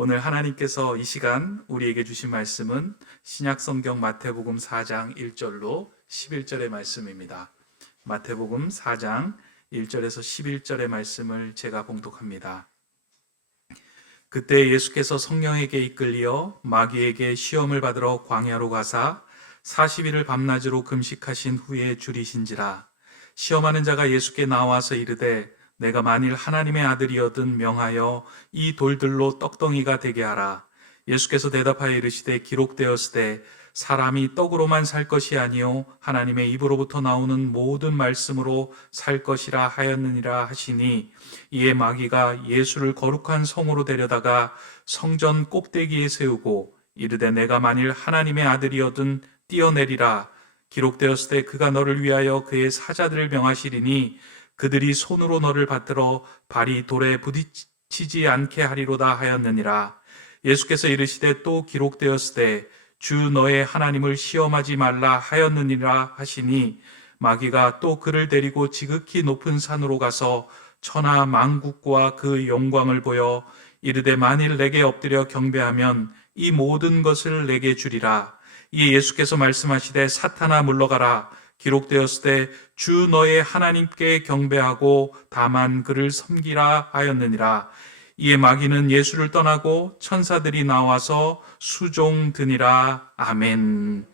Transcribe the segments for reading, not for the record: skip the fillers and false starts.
오늘 하나님께서 이 시간 우리에게 주신 말씀은 신약성경 마태복음 4장 1절로 11절의 말씀입니다. 마태복음 4장 1절에서 11절의 말씀을 제가 봉독합니다. 그때 예수께서 성령에게 이끌리어 마귀에게 시험을 받으러 광야로 가사 40일을 밤낮으로 금식하신 후에 줄이신지라. 시험하는 자가 예수께 나와서 이르되 내가 만일 하나님의 아들이거든 명하여 이 돌들로 떡덩이가 되게 하라. 예수께서 대답하여 이르시되 기록되었으되 사람이 떡으로만 살 것이 아니요 하나님의 입으로부터 나오는 모든 말씀으로 살 것이라 하였느니라 하시니, 이에 마귀가 예수를 거룩한 성으로 데려다가 성전 꼭대기에 세우고 이르되 내가 만일 하나님의 아들이거든 뛰어내리라. 기록되었으되 그가 너를 위하여 그의 사자들을 명하시리니 그들이 손으로 너를 받들어 발이 돌에 부딪히지 않게 하리로다 하였느니라. 예수께서 이르시되 또 기록되었으되 주 너의 하나님을 시험하지 말라 하였느니라 하시니, 마귀가 또 그를 데리고 지극히 높은 산으로 가서 천하 만국과 그 영광을 보여 이르되 만일 내게 엎드려 경배하면 이 모든 것을 내게 주리라. 이에 예수께서 말씀하시되 사탄아 물러가라. 기록되었으되 주 너의 하나님께 경배하고 다만 그를 섬기라 하였느니라. 이에 마귀는 예수를 떠나고 천사들이 나와서 수종드니라. 아멘.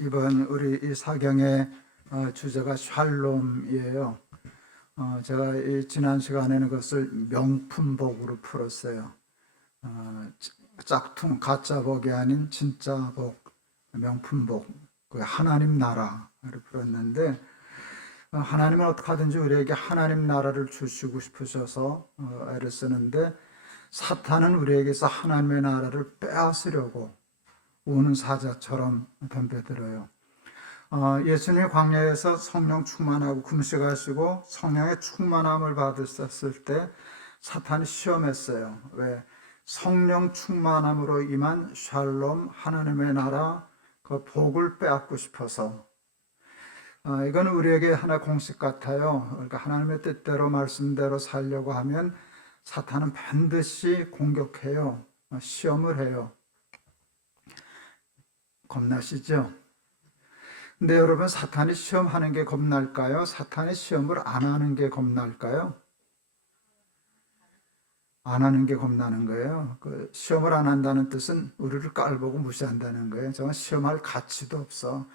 이번 우리 이 사경의 주제가 샬롬이에요. 제가 이 지난 시간에는 그것을 명품복으로 풀었어요. 짝퉁 가짜 복이 아닌 진짜 복, 명품복, 그 하나님 나라를 풀었는데, 하나님은 어떻게든지 우리에게 하나님 나라를 주시고 싶으셔서 애를 쓰는데, 사탄은 우리에게서 하나님의 나라를 빼앗으려고 우는 사자처럼 덤벼들어요. 예수님이 광야에서 성령 충만하고 금식하시고 성령의 충만함을 받으셨을 때 사탄이 시험했어요. 왜? 성령 충만함으로 임한 샬롬, 하나님의 나라, 그 복을 빼앗고 싶어서. 이건 우리에게 하나 공식 같아요. 그러니까 하나님의 뜻대로 말씀대로 살려고 하면 사탄은 반드시 공격해요. 시험을 해요. 겁나시죠? 근데 여러분, 사탄이 시험하는 게 겁날까요? 사탄이 시험을 안 하는 게 겁날까요? 안 하는 게 겁나는 거예요. 그 시험을 안 한다는 뜻은 우리를 깔보고 무시한다는 거예요. 저건 시험할 가치도 없어.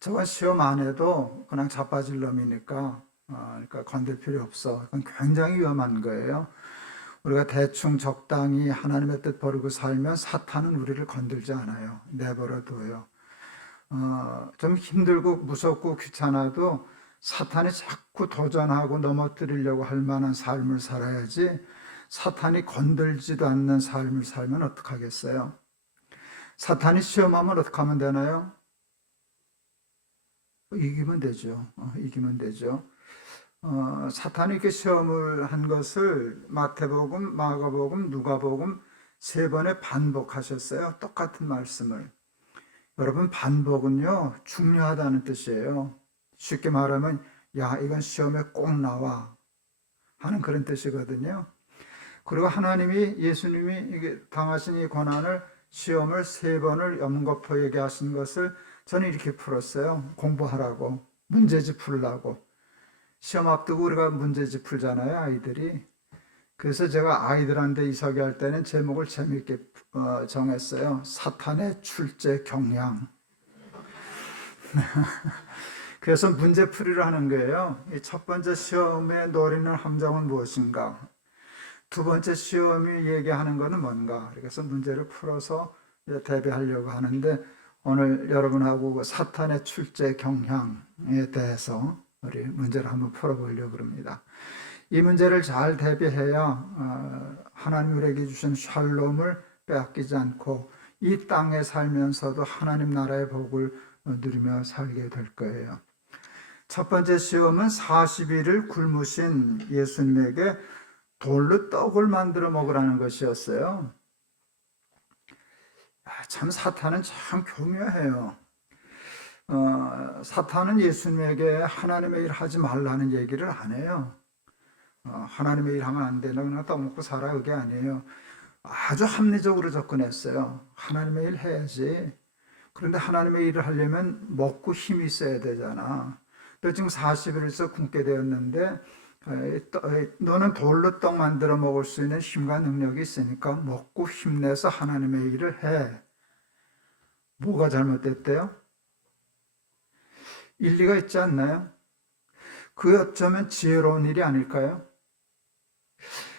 저건 시험 안 해도 그냥 자빠질 놈이니까 그러니까 건들 필요 없어. 그건 굉장히 위험한 거예요. 우리가 대충 적당히 하나님의 뜻 버리고 살면 사탄은 우리를 건들지 않아요. 내버려 둬요. 좀 힘들고 무섭고 귀찮아도 사탄이 자꾸 도전하고 넘어뜨리려고 할 만한 삶을 살아야지, 사탄이 건들지도 않는 삶을 살면 어떡하겠어요? 사탄이 시험하면 어떻게 하면 되나요? 이기면 되죠. 이기면 되죠. 사탄이 이렇게 시험을 한 것을 마태복음, 마가복음, 누가복음 3번에 반복하셨어요. 똑같은 말씀을. 여러분, 반복은요 중요하다는 뜻이에요. 쉽게 말하면 야, 이건 시험에 꼭 나와 하는 그런 뜻이거든요. 그리고 하나님이, 예수님이 이게 당하신 이 고난을, 시험을 3번을 연거푸 얘기하신 것을 저는 이렇게 풀었어요. 공부하라고, 문제집 풀라고. 시험 앞두고 우리가 문제집 풀잖아요, 아이들이. 그래서 제가 아이들한테 이야기할 때는 제목을 재미있게 정했어요. 사탄의 출제 경향. 그래서 문제풀이를 하는 거예요. 첫 번째 시험에 노리는 함정은 무엇인가? 두 번째 시험이 얘기하는 것은 뭔가? 그래서 문제를 풀어서 대비하려고 하는데, 오늘 여러분하고 사탄의 출제 경향에 대해서 우리 문제를 한번 풀어보려고 합니다. 이 문제를 잘 대비해야 하나님 우리에게 주신 샬롬을 빼앗기지 않고 이 땅에 살면서도 하나님 나라의 복을 누리며 살게 될 거예요. 첫 번째 시험은 40일을 굶으신 예수님에게 돌로 떡을 만들어 먹으라는 것이었어요. 참 사탄은 참 교묘해요. 사탄은 예수님에게 하나님의 일 하지 말라는 얘기를 안 해요. 하나님의 일 하면 안 돼. 너 그냥 떠먹고 살아. 그게 아니에요. 아주 합리적으로 접근했어요. 하나님의 일 해야지. 그런데 하나님의 일을 하려면 먹고 힘이 있어야 되잖아. 너 지금 40일에서 굶게 되었는데 너는 돌로 떡 만들어 먹을 수 있는 힘과 능력이 있으니까 먹고 힘내서 하나님의 일을 해. 뭐가 잘못됐대요? 일리가 있지 않나요? 그게 어쩌면 지혜로운 일이 아닐까요?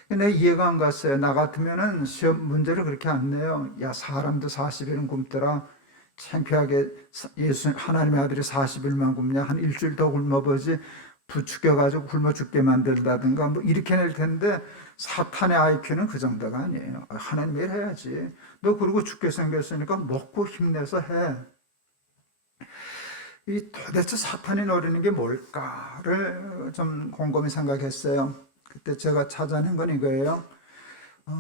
근데 이해가 안 갔어요. 나 같으면은 시험 문제를 그렇게 안 내요. 야, 사람도 40일은 굶더라. 창피하게 하나님의 아들이 40일만 굶냐? 한 일주일 더 굶어보지. 부추겨가지고 굶어 죽게 만들다든가 뭐 이렇게 낼 텐데 사탄의 IQ는 그 정도가 아니에요. 하나님 일 해야지. 너 그러고 죽게 생겼으니까 먹고 힘내서 해. 이 도대체 사탄이 노리는 게 뭘까를 좀 곰곰이 생각했어요. 그때 제가 찾아낸 건 이거예요.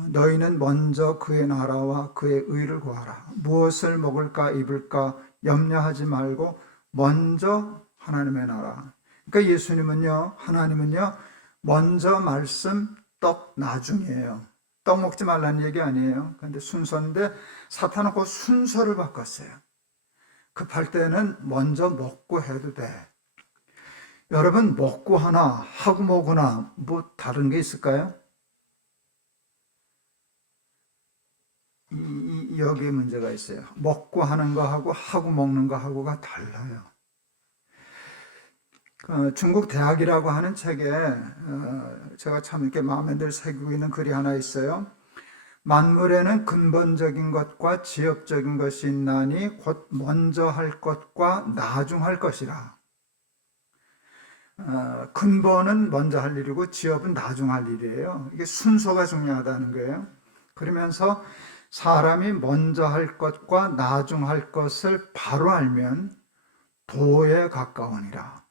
너희는 먼저 그의 나라와 그의 의를 구하라. 무엇을 먹을까 입을까 염려하지 말고 먼저 하나님의 나라. 그러니까 예수님은요, 하나님은요, 먼저 말씀, 떡 나중이에요. 떡 먹지 말라는 얘기 아니에요. 그런데 순서인데 사탄은 그 순서를 바꿨어요. 급할 때는 먼저 먹고 해도 돼. 여러분, 먹고 하나 하고 먹으나 뭐 다른 게 있을까요? 여기에 문제가 있어요. 먹고 하는 거하고 하고 먹는 거하고가 달라요. 중국 대학이라고 하는 책에 제가 참 이렇게 마음에 늘 새기고 있는 글이 하나 있어요. 만물에는 근본적인 것과 지엽적인 것이 있나니 곧 먼저 할 것과 나중 할 것이라. 근본은 먼저 할 일이고 지엽은 나중 할 일이에요. 이게 순서가 중요하다는 거예요. 그러면서 사람이 먼저 할 것과 나중 할 것을 바로 알면 도에 가까우니라.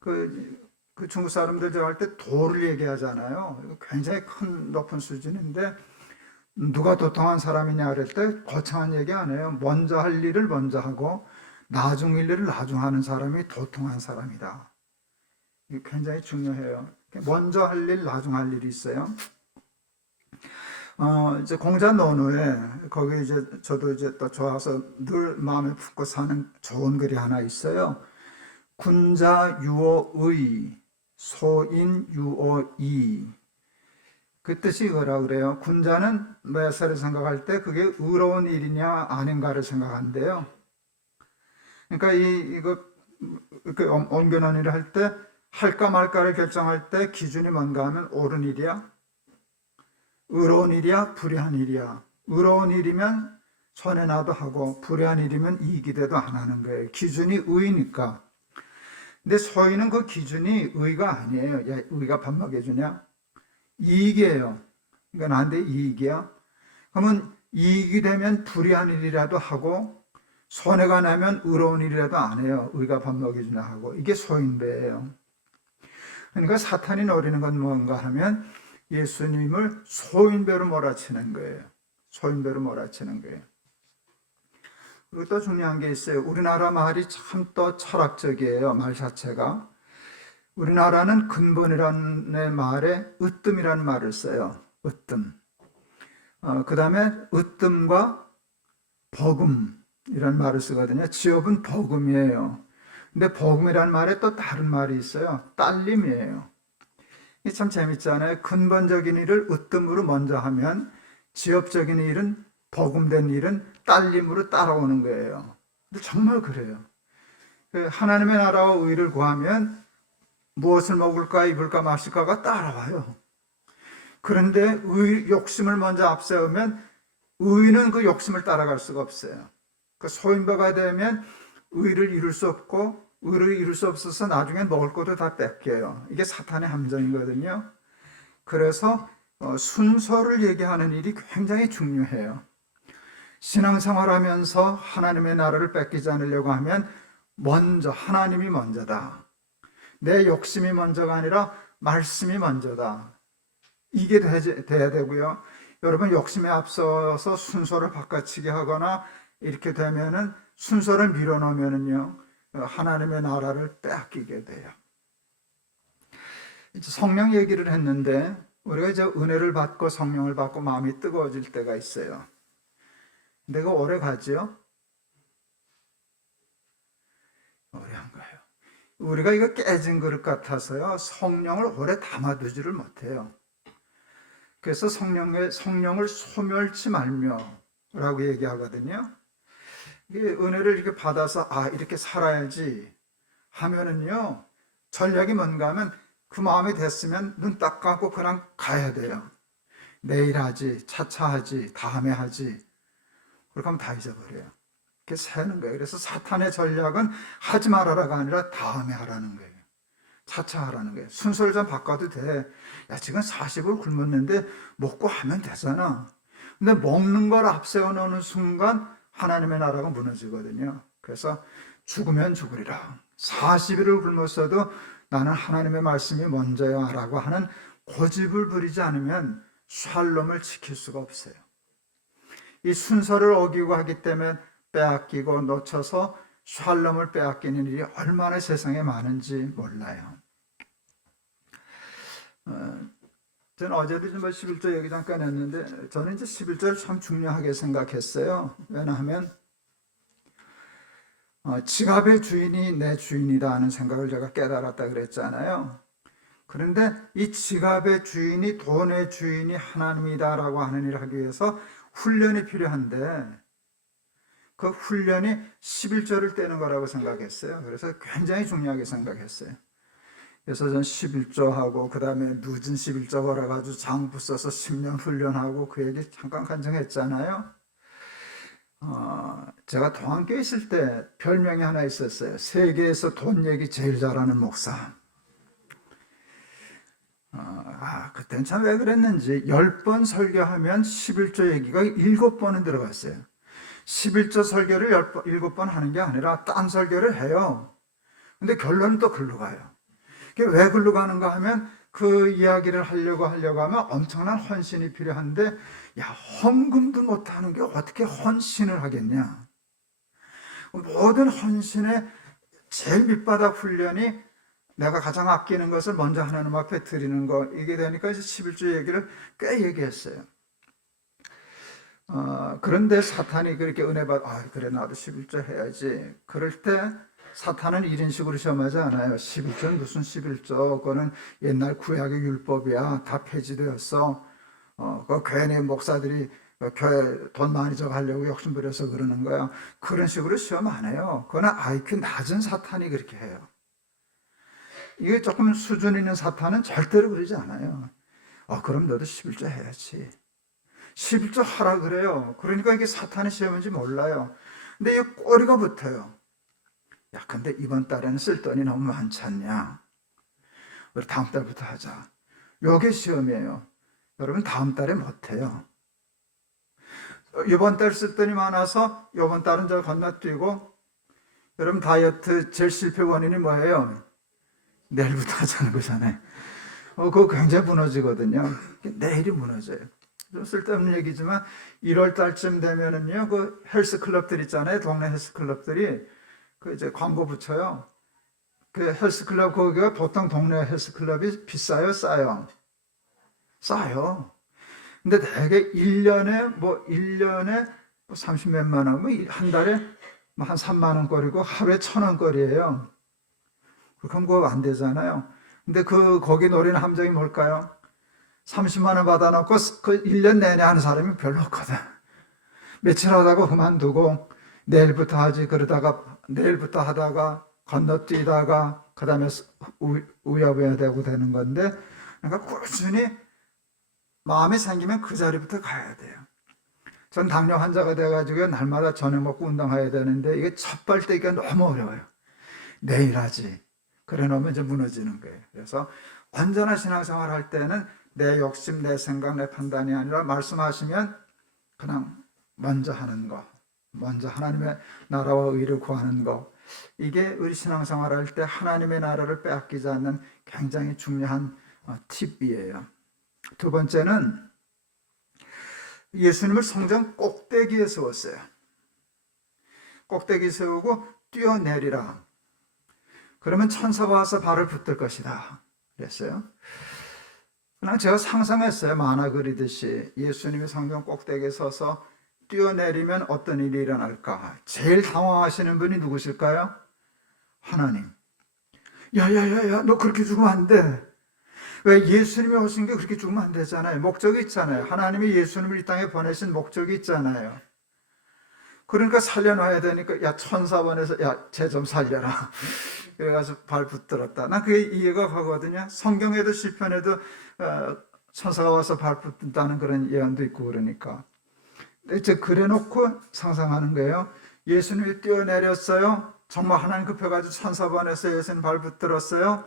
그 중국 사람들 제가 할 때 도를 얘기하잖아요. 이거 굉장히 큰 높은 수준인데 누가 도통한 사람이냐 그럴 때 거창한 얘기 안 해요. 먼저 할 일을 먼저 하고 나중 할 일을 나중 하는 사람이 도통한 사람이다. 이게 굉장히 중요해요. 먼저 할 일, 나중 할 일이 있어요. 이제 공자 논어에 거기 이제 저도 이제 또 좋아서 늘 마음에 품고 사는 좋은 글이 하나 있어요. 군자 유어의 소인 유어이. 그 뜻이 이거라 그래요. 군자는 매사를 생각할 때 그게 의로운 일이냐 아닌가를 생각한대요. 그러니까 이거 이렇게 옮겨놓은 일을 할 때 할까 말까를 결정할 때 기준이 뭔가 하면 옳은 일이야, 의로운 일이야, 불의한 일이야. 의로운 일이면 손해나도 하고 불의한 일이면 이익이 돼도 안 하는 거예요. 기준이 의니까. 근데 소인은 그 기준이 의가 아니에요. 야, 의가 밥 먹여주냐? 이익이에요. 그러니까 나한테 이익이야. 그러면 이익이 되면 불의한 일이라도 하고 손해가 나면 의로운 일이라도 안 해요. 의가 밥 먹여주냐 하고. 이게 소인배예요. 그러니까 사탄이 노리는 건 뭔가 하면 예수님을 소인배로 몰아치는 거예요. 소인배로 몰아치는 거예요. 그리고 또 중요한 게 있어요. 우리나라 말이 참 또 철학적이에요. 말 자체가. 우리나라는 근본이라는 말에 으뜸이라는 말을 써요. 으뜸. 그 다음에 으뜸과 버금이라는 말을 쓰거든요. 지엽은 버금이에요. 근데 버금이라는 말에 또 다른 말이 있어요. 딸림이에요. 이게 참 재밌잖아요. 근본적인 일을 으뜸으로 먼저 하면 지엽적인 일은 버금된 일은 딸림으로 따라오는 거예요. 근데 정말 그래요. 하나님의 나라와 의를 구하면 무엇을 먹을까 입을까 마실까가 따라와요. 그런데 욕심을 먼저 앞세우면 의는 그 욕심을 따라갈 수가 없어요. 그 소인배가 되면 의를 이룰 수 없고 의를 이룰 수 없어서 나중에 먹을 것도 다 뺏겨요. 이게 사탄의 함정이거든요. 그래서 순서를 얘기하는 일이 굉장히 중요해요. 신앙생활하면서 하나님의 나라를 뺏기지 않으려고 하면 먼저 하나님이 먼저다. 내 욕심이 먼저가 아니라 말씀이 먼저다. 이게 돼야 되고요. 여러분 욕심에 앞서서 순서를 바꿔치기 하거나 이렇게 되면은 순서를 밀어놓으면은요 하나님의 나라를 빼앗기게 돼요. 이제 성령 얘기를 했는데 우리가 이제 은혜를 받고 성령을 받고 마음이 뜨거워질 때가 있어요. 근데 그 오래 가죠? 오래 안 가요. 우리가 이거 깨진 그릇 같아서요, 성령을 오래 담아두지를 못해요. 그래서 성령을 소멸치 말며라고 얘기하거든요. 이게 은혜를 이렇게 받아서 이렇게 살아야지 하면은요, 전략이 뭔가 하면 그 마음이 됐으면 눈 딱 감고 그냥 가야 돼요. 내일 하지, 차차 하지, 다음에 하지. 그렇게 하면 다 잊어버려요. 그렇게 새는 거예요. 그래서 사탄의 전략은 하지 말아라가 아니라 다음에 하라는 거예요. 차차 하라는 거예요. 순서를 좀 바꿔도 돼. 야, 지금 40을 굶었는데 먹고 하면 되잖아. 근데 먹는 걸 앞세워 놓는 순간 하나님의 나라가 무너지거든요. 그래서 죽으면 죽으리라. 40일을 굶었어도 나는 하나님의 말씀이 먼저야 라고 하는 고집을 부리지 않으면 샬롬을 지킬 수가 없어요. 이 순서를 어기고 하기 때문에 빼앗기고 놓쳐서 샬롬을 빼앗기는 일이 얼마나 세상에 많은지 몰라요. 저는 어제도 좀 11절 얘기 잠깐 했는데 저는 이제 11절을 참 중요하게 생각했어요. 왜냐하면 지갑의 주인이 내 주인이다 하는 생각을 제가 깨달았다 그랬잖아요. 그런데 이 지갑의 주인이 돈의 주인이 하나님이다라고 하는 일을 하기 위해서 훈련이 필요한데 그 훈련이 11절을 떼는 거라고 생각했어요. 그래서 굉장히 중요하게 생각했어요. 그래서 전 11조하고 그 다음에 늦은 11조 걸어가지고 장부 써서 10년 훈련하고 그 얘기 잠깐 간증했잖아요. 제가 동안교회 있을 때 별명이 하나 있었어요. 세계에서 돈 얘기 제일 잘하는 목사. 그때는 참 왜 그랬는지 10번 설교하면 11조 얘기가 7번은 들어갔어요. 11조 설교를 7번 하는 게 아니라 딴 설교를 해요. 근데 결론은 또 글로 가요. 왜 글로 가는가 하면 그 이야기를 하려고 하면 엄청난 헌신이 필요한데 야, 헌금도 못하는 게 어떻게 헌신을 하겠냐. 모든 헌신의 제일 밑바닥 훈련이 내가 가장 아끼는 것을 먼저 하나님 앞에 드리는 거, 이게 되니까 이제 11조 얘기를 꽤 얘기했어요. 그런데 사탄이 그렇게 은혜 그래 나도 11조 해야지. 그럴 때 사탄은 이런 식으로 시험하지 않아요. 11조는 무슨 11조, 그거는 옛날 구약의 율법이야, 다 폐지되었어. 그 괜히 목사들이 교회 돈 많이 줘 하려고 욕심부려서 그러는 거야. 그런 식으로 시험 안 해요. 그거는 IQ 낮은 사탄이 그렇게 해요. 이게 조금 수준 있는 사탄은 절대로 그러지 않아요. 그럼 너도 11조 해야지. 11조 하라 그래요. 그러니까 이게 사탄의 시험인지 몰라요. 근데 이 꼬리가 붙어요. 야, 근데 이번 달에는 쓸 돈이 너무 많지 않냐? 우리 다음 달부터 하자. 요게 시험이에요. 여러분 다음 달에 못해요. 이번 달 쓸 돈이 많아서 이번 달은 저 건너뛰고, 여러분 다이어트 제일 실패 원인이 뭐예요? 내일부터 하자는 거잖아요. 그거 굉장히 무너지거든요. 내일이 무너져요. 좀 쓸데없는 얘기지만 1월 달쯤 되면은요, 그 헬스클럽들 있잖아요. 동네 헬스클럽들이 그 이제 광고 붙여요. 그 헬스클럽 거기가 보통 동네 헬스클럽이 비싸요, 싸요? 싸요. 근데 대개 1년에 30몇만 원, 한 달에 한 3만 원거리고 하루에 1,000원거리예요. 그럼 그거 안 되잖아요. 근데 거기 노리는 함정이 뭘까요? 30만 원 받아놓고 그 1년 내내 하는 사람이 별로 없거든. 며칠 하다가 그만두고 내일부터 하지 그러다가 내일부터 하다가 건너뛰다가 그 다음에 우여부여 되고 되는 건데, 그러니까 꾸준히 마음이 생기면 그 자리부터 가야 돼요. 전 당뇨 환자가 돼가지고 날마다 저녁 먹고 운동해야 되는데 이게 첫 발떼기가 너무 어려워요. 내일 하지. 그래 놓으면 이제 무너지는 거예요. 그래서 완전한 신앙생활 할 때는 내 욕심, 내 생각, 내 판단이 아니라 말씀하시면 그냥 먼저 하는 거, 먼저 하나님의 나라와 의를 구하는 거, 이게 우리 신앙생활 할 때 하나님의 나라를 빼앗기지 않는 굉장히 중요한 팁이에요. 두 번째는 예수님을 성전 꼭대기에 세웠어요. 꼭대기 세우고 뛰어내리라. 그러면 천사가 와서 발을 붙들 것이다. 그랬어요. 그냥 제가 상상했어요. 만화 그리듯이 예수님이 성경 꼭대기에 서서 뛰어내리면 어떤 일이 일어날까. 제일 당황하시는 분이 누구실까요? 하나님. 야야야야, 너 그렇게 죽으면 안 돼. 왜? 예수님이 오신 게 그렇게 죽으면 안 되잖아요. 목적이 있잖아요. 하나님이 예수님을 이 땅에 보내신 목적이 있잖아요. 그러니까 살려놔야 되니까, 야, 천사원에서, 야, 쟤 좀 살려라. 그래가지고 발 붙들었다. 난 그게 이해가 가거든요. 성경에도 시편에도 천사가 와서 발 붙든다는 그런 예언도 있고 그러니까. 이제 그래 놓고 상상하는 거예요. 예수님이 뛰어내렸어요. 정말 하나님 급해가지고 천사원에서 예수님 발 붙들었어요.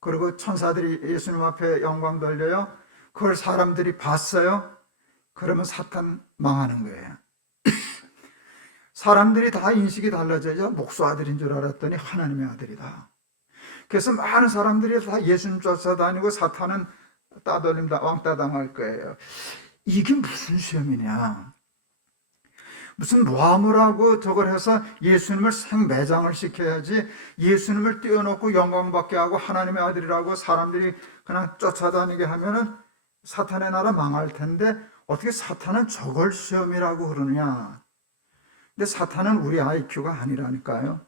그리고 천사들이 예수님 앞에 영광 돌려요. 그걸 사람들이 봤어요. 그러면 사탄 망하는 거예요. 사람들이 다 인식이 달라져요. 목수 아들인 줄 알았더니 하나님의 아들이다. 그래서 많은 사람들이 다 예수님 쫓아다니고 사탄은 따돌림다 왕따 당할 거예요. 이게 무슨 시험이냐? 무슨 모함을 하고 저걸 해서 예수님을 생매장을 시켜야지, 예수님을 띄워놓고 영광받게 하고 하나님의 아들이라고 사람들이 그냥 쫓아다니게 하면은 사탄의 나라 망할 텐데, 어떻게 사탄은 저걸 시험이라고 그러느냐? 근데 사탄은 우리 IQ가 아니라니까요.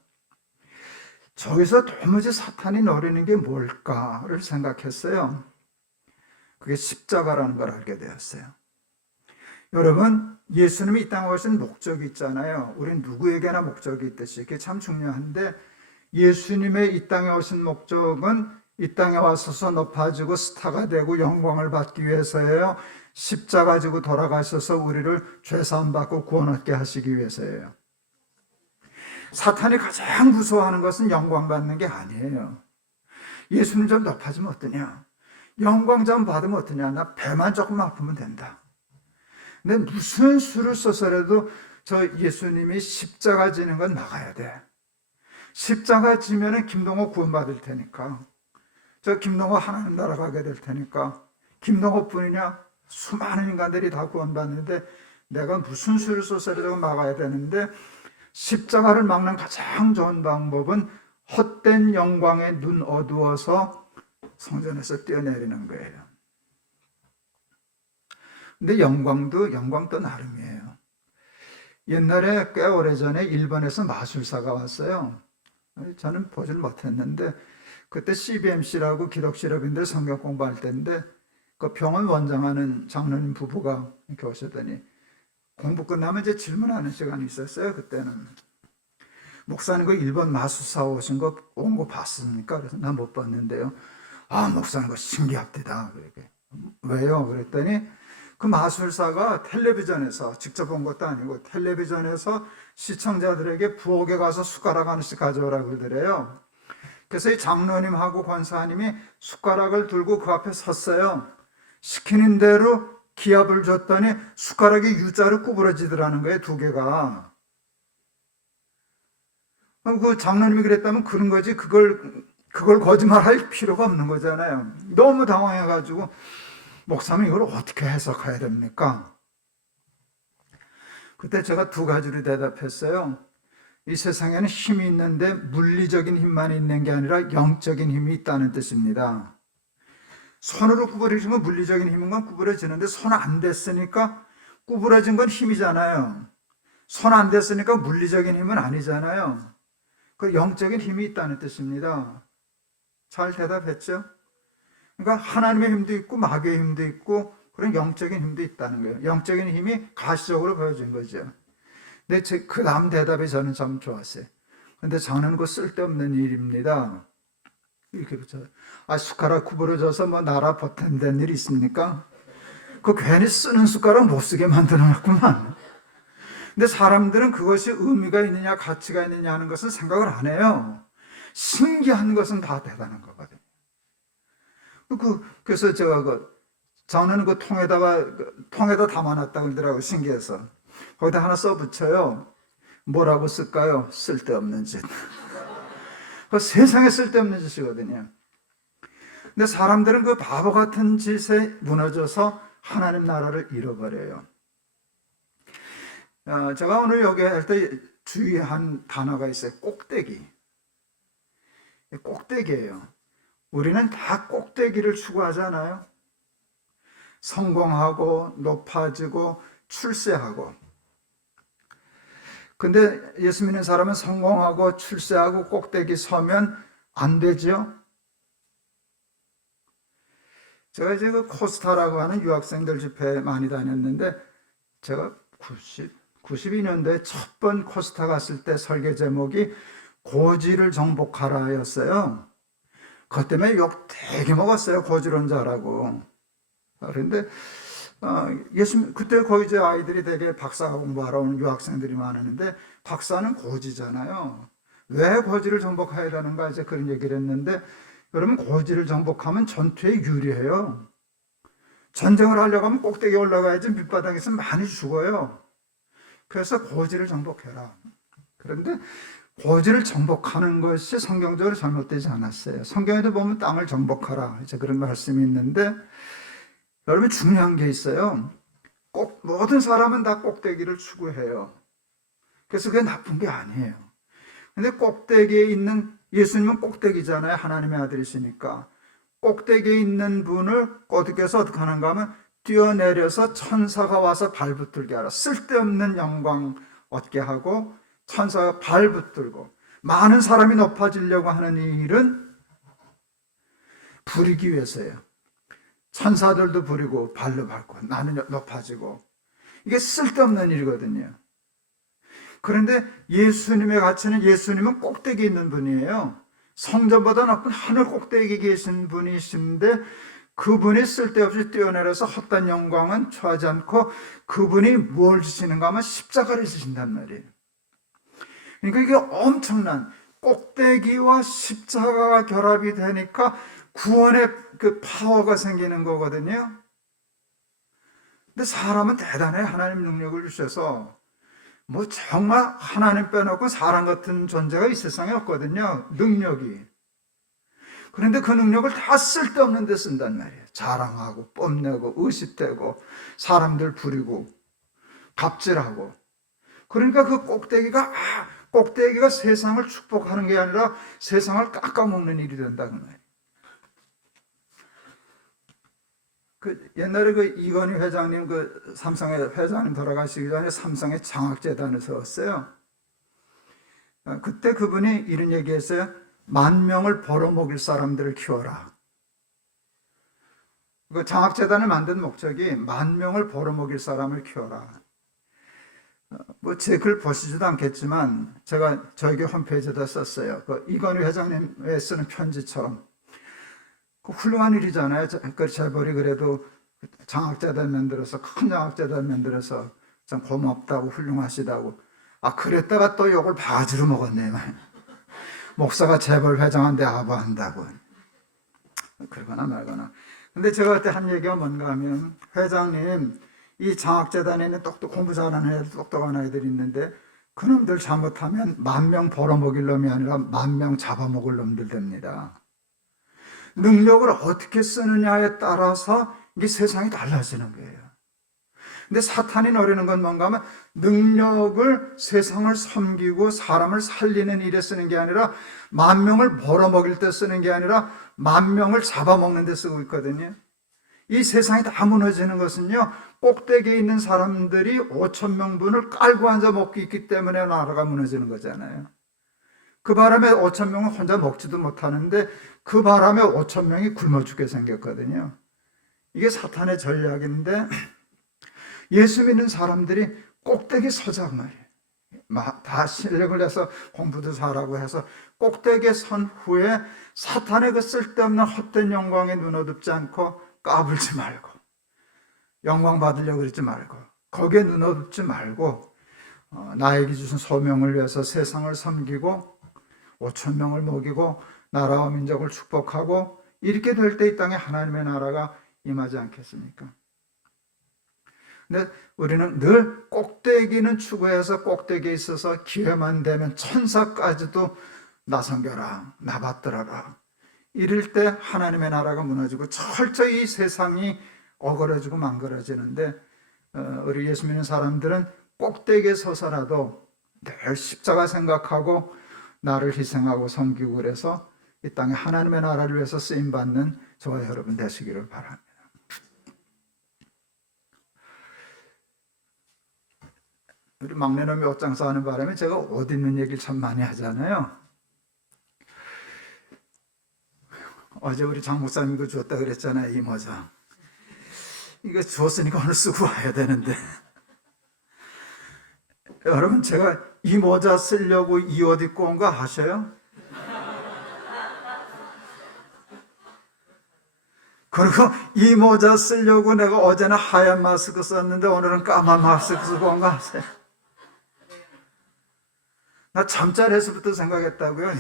저기서 도무지 사탄이 노리는 게 뭘까를 생각했어요. 그게 십자가라는 걸 알게 되었어요. 여러분, 예수님이 이 땅에 오신 목적이 있잖아요. 우린 누구에게나 목적이 있듯이. 그게 참 중요한데, 예수님의 이 땅에 오신 목적은 이 땅에 와서서 높아지고 스타가 되고 영광을 받기 위해서예요. 십자가 지고 돌아가셔서 우리를 죄사함 받고 구원 얻게 하시기 위해서예요. 사탄이 가장 무서워하는 것은 영광 받는 게 아니에요. 예수님 좀 높아지면 어떠냐? 영광 좀 받으면 어떠냐? 나 배만 조금 아프면 된다. 근데 무슨 수를 써서라도 저 예수님이 십자가 지는 건 막아야 돼. 십자가 지면은 김동호 구원받을 테니까. 저 김동호 하나님 나라 가게 될 테니까. 김동호뿐이냐? 수많은 인간들이 다 구원받는데 내가 무슨 수를 써서라도 막아야 되는데, 십자가를 막는 가장 좋은 방법은 헛된 영광에 눈 어두워서 성전에서 뛰어내리는 거예요. 근데 영광도 나름이에요. 옛날에 꽤 오래전에 일본에서 마술사가 왔어요. 저는 보질 못했는데, 그때 CBMC라고 기독실업인들 성경 공부할 때인데, 그 병원 원장하는 장로님 부부가 이렇게 오시더니 공부 끝나면 이제 질문하는 시간이 있었어요. 그때는 목사님 그 일본 마술사 오신 거 온 거 봤습니까? 그래서 난 못 봤는데요. 아, 목사님 그 신기합니다. 그렇게. 왜요? 그랬더니 그 마술사가 텔레비전에서 직접 본 것도 아니고 텔레비전에서 시청자들에게 부엌에 가서 숟가락 하나씩 가져오라 그러더래요. 그래서 이 장로님하고 권사님이 숟가락을 들고 그 앞에 섰어요. 시키는 대로 기합을 줬더니 숟가락이 U자로 구부러지더라는 거예요, 두 개가. 그 장로님이 그랬다면 그런 거지, 그걸 거짓말할 필요가 없는 거잖아요. 너무 당황해가지고, 목사님 이걸 어떻게 해석해야 됩니까? 그때 제가 두 가지로 대답했어요. 이 세상에는 힘이 있는데 물리적인 힘만 있는 게 아니라 영적인 힘이 있다는 뜻입니다. 손으로 구부러지면 물리적인 힘인 건 구부러지는데 손 안 댔으니까 구부러진 건 힘이잖아요. 손 안 댔으니까 물리적인 힘은 아니잖아요. 그 영적인 힘이 있다는 뜻입니다. 잘 대답했죠? 그러니까 하나님의 힘도 있고 마귀의 힘도 있고 그런 영적인 힘도 있다는 거예요. 영적인 힘이 가시적으로 보여준 거죠. 근데 그 다음 대답이 저는 참 좋았어요. 근데 저는 그 쓸데없는 일입니다. 이렇게 붙여요. 아, 숟가락 구부러져서 뭐 나라 버텐다는 일이 있습니까? 그 괜히 쓰는 숟가락 못 쓰게 만들어놨구만. 근데 사람들은 그것이 의미가 있느냐 가치가 있느냐 하는 것은 생각을 안 해요. 신기한 것은 다 대단한 거거든요. 그래서 제가 저는 그 통에다 담아놨다고 그러더라고요. 신기해서. 거기다 하나 써붙여요. 뭐라고 쓸까요? 쓸데없는 짓. 그 세상에 쓸데없는 짓이거든요. 근데 사람들은 그 바보 같은 짓에 무너져서 하나님 나라를 잃어버려요. 제가 오늘 여기 할 때 주의한 단어가 있어요. 꼭대기. 꼭대기예요. 우리는 다 꼭대기를 추구하잖아요. 성공하고 높아지고 출세하고. 근데 예수 믿는 사람은 성공하고 출세하고 꼭대기 서면 안 되죠. 제가 이제 그 코스타라고 하는 유학생들 집회 많이 다녔는데, 제가 92년도에 첫 번 코스타 갔을 때 설계 제목이 고지를 정복하라였어요. 그것 때문에 욕 되게 먹었어요. 고지론자라고. 그런데 그때 거기 이제 아이들이 되게 박사 공부하러 오는 유학생들이 많았는데, 박사는 고지잖아요. 왜 고지를 정복해야 되는가 이제 그런 얘기를 했는데, 여러분, 고지를 정복하면 전투에 유리해요. 전쟁을 하려고 하면 꼭대기에 올라가야지 밑바닥에서 많이 죽어요. 그래서 고지를 정복해라. 그런데 고지를 정복하는 것이 성경적으로 잘못되지 않았어요. 성경에도 보면 땅을 정복하라, 이제 그런 말씀이 있는데, 여러분, 중요한 게 있어요. 꼭 모든 사람은 다 꼭대기를 추구해요. 그래서 그게 나쁜 게 아니에요. 근데 꼭대기에 있는, 예수님은 꼭대기잖아요. 하나님의 아들이시니까. 꼭대기에 있는 분을 어떻게 해서 어떻게 하는가 하면 뛰어내려서 천사가 와서 발붙들게 하라. 쓸데없는 영광 얻게 하고 천사가 발붙들고, 많은 사람이 높아지려고 하는 이 일은 부리기 위해서예요. 천사들도 부리고 발로 밟고 나는 높아지고, 이게 쓸데없는 일이거든요. 그런데 예수님의 가치는, 예수님은 꼭대기에 있는 분이에요. 성전보다 높은 하늘 꼭대기에 계신 분이신데, 그분이 쓸데없이 뛰어내려서 헛된 영광은 취하지 않고 그분이 뭘 주시는가 하면 십자가를 주신단 말이에요. 그러니까 이게 엄청난, 꼭대기와 십자가가 결합이 되니까 구원의 그 파워가 생기는 거거든요. 근데 사람은 대단해. 하나님 능력을 주셔서. 뭐 정말 하나님 빼놓고 사람 같은 존재가 이 세상에 없거든요. 능력이. 그런데 그 능력을 다 쓸데없는 데 쓴단 말이에요. 자랑하고 뽐내고 의식되고 사람들 부리고 갑질하고. 그러니까 그 꼭대기가 세상을 축복하는 게 아니라 세상을 깎아먹는 일이 된다 그 말이에요. 옛날에 그 이건희 회장님, 그 삼성의 회장님 돌아가시기 전에 삼성의 장학재단을 세웠어요. 그때 그분이 이런 얘기했어요. 10,000명을 벌어먹일 사람들을 키워라. 그 장학재단을 만든 목적이 10,000명을 벌어먹일 사람을 키워라. 뭐 제 글 보시지도 않겠지만 제가 저에게 홈페이지에다 썼어요. 그 이건희 회장님에 쓰는 편지처럼. 그 훌륭한 일이잖아요. 그 재벌이 그래도 장학재단 만들어서, 큰 장학재단 만들어서 참 고맙다고, 훌륭하시다고. 그랬다가 또 욕을 바지로 먹었네요. 목사가 재벌 회장한테 아부한다고. 그러거나 말거나. 근데 제가 그때 한 얘기가 뭔가 하면, 회장님, 이 장학재단에 있는 공부 잘하는 애들, 똑똑한 아이들이 있는데 그놈들 잘못하면 10,000명 벌어먹일 놈이 아니라 10,000명 잡아먹을 놈들 됩니다. 능력을 어떻게 쓰느냐에 따라서 이게 세상이 달라지는 거예요. 근데 사탄이 노리는 건 뭔가 하면, 능력을 세상을 섬기고 사람을 살리는 일에 쓰는 게 아니라, 10,000명을 벌어먹일 때 쓰는 게 아니라 10,000명을 잡아먹는 데 쓰고 있거든요. 이 세상이 다 무너지는 것은요, 꼭대기에 있는 사람들이 5,000명분을 깔고 앉아 먹고 있기 때문에 나라가 무너지는 거잖아요. 그 바람에 5,000명은 혼자 먹지도 못하는데 그 바람에 5,000명이 굶어 죽게 생겼거든요. 이게 사탄의 전략인데, 예수 믿는 사람들이 꼭대기 서자 말이에요. 다 실력을 내서 공부도 잘하고 해서 꼭대기에 선 후에 사탄의 그 쓸데없는 헛된 영광에 눈 어둡지 않고 까불지 말고, 영광 받으려고 그러지 말고, 거기에 눈 어둡지 말고, 나에게 주신 소명을 위해서 세상을 섬기고 5,000명을 먹이고 나라와 민족을 축복하고, 이렇게 될 때 이 땅에 하나님의 나라가 임하지 않겠습니까? 근데 우리는 늘 꼭대기는 추구해서 꼭대기에 있어서 기회만 되면 천사까지도 나 섬겨라, 나 받들어라, 이럴 때 하나님의 나라가 무너지고 철저히 이 세상이 어그러지고 망그러지는데, 우리 예수 믿는 사람들은 꼭대기에 서서라도 늘 십자가 생각하고 나를 희생하고 섬기고, 그래서 이 땅에 하나님의 나라를 위해서 쓰임 받는 저와 여러분 되시기를 바랍니다. 우리 막내놈이 옷장사 하는 바람에 제가 옷 입는 얘기를 참 많이 하잖아요. 어제 우리 장 목사님도 줬다 그랬잖아요, 이 모자. 이거 줬으니까 오늘 쓰고 와야 되는데. 여러분, 제가 이 모자 쓰려고 이 옷 입고 온 거 아셔요? 그리고 이 모자 쓰려고 내가 어제는 하얀 마스크 썼는데 오늘은 까만 마스크 쓰고 온 거 아세요? 나 잠자리에서부터 생각했다고요.